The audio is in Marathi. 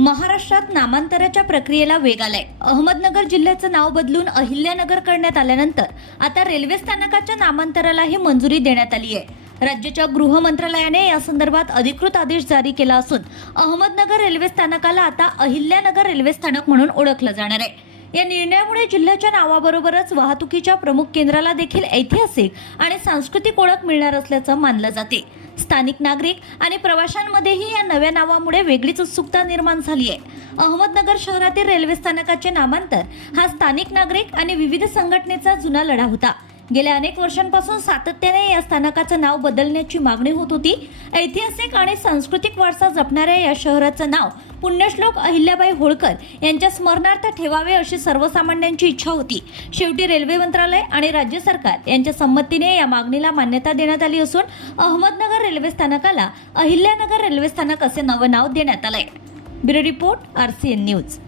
महाराष्ट्रात नामांतराच्या प्रक्रियेला वेग आलाय. अहमदनगर जिल्ह्याचं नाव बदलून अहिल्यानगर करण्यात आल्यानंतर आता रेल्वे स्थानकाच्या नामांतरालाही मंजुरी देण्यात आली आहे. राज्याच्या गृह मंत्रालयाने या संदर्भात अधिकृत आदेश जारी केला असून अहमदनगर रेल्वे स्थानकाला आता अहिल्यानगर रेल्वे स्थानक म्हणून ओळखलं जाणार आहे. या निर्णयामुळे जिल्ह्याच्या नावाबरोबरच वाहतुकीच्या प्रमुख केंद्राला देखील ऐतिहासिक आणि सांस्कृतिक ओळख मिळणार असल्याचं मानलं जाते. स्थानिक नागरिक आणि प्रवाशांमध्येही या नव्या नावामुळे वेगळीच उत्सुकता निर्माण झाली आहे. अहमदनगर शहरातील रेल्वे स्थानकाचे नामांतर हा स्थानिक नागरिक आणि विविध संघटनेचा जुना लढा होता. गेल्या अनेक वर्षांपासून सातत्याने या स्थानकाचं नाव बदलण्याची मागणी होत होती. ऐतिहासिक आणि सांस्कृतिक वारसा जपणाऱ्या या शहराचं नाव पुण्यश्लोक अहिल्याबाई होळकर यांच्या स्मरणार्थ ठेवावे अशी सर्वसामान्यांची इच्छा होती. शेवटी रेल्वे मंत्रालय आणि राज्य सरकार यांच्या संमतीने या मागणीला मान्यता देण्यात आली असून अहमदनगर रेल्वे स्थानकाला अहिल्यानगर रेल्वे स्थानक असे नवं नाव देण्यात आलंय. Bureau report R C N news.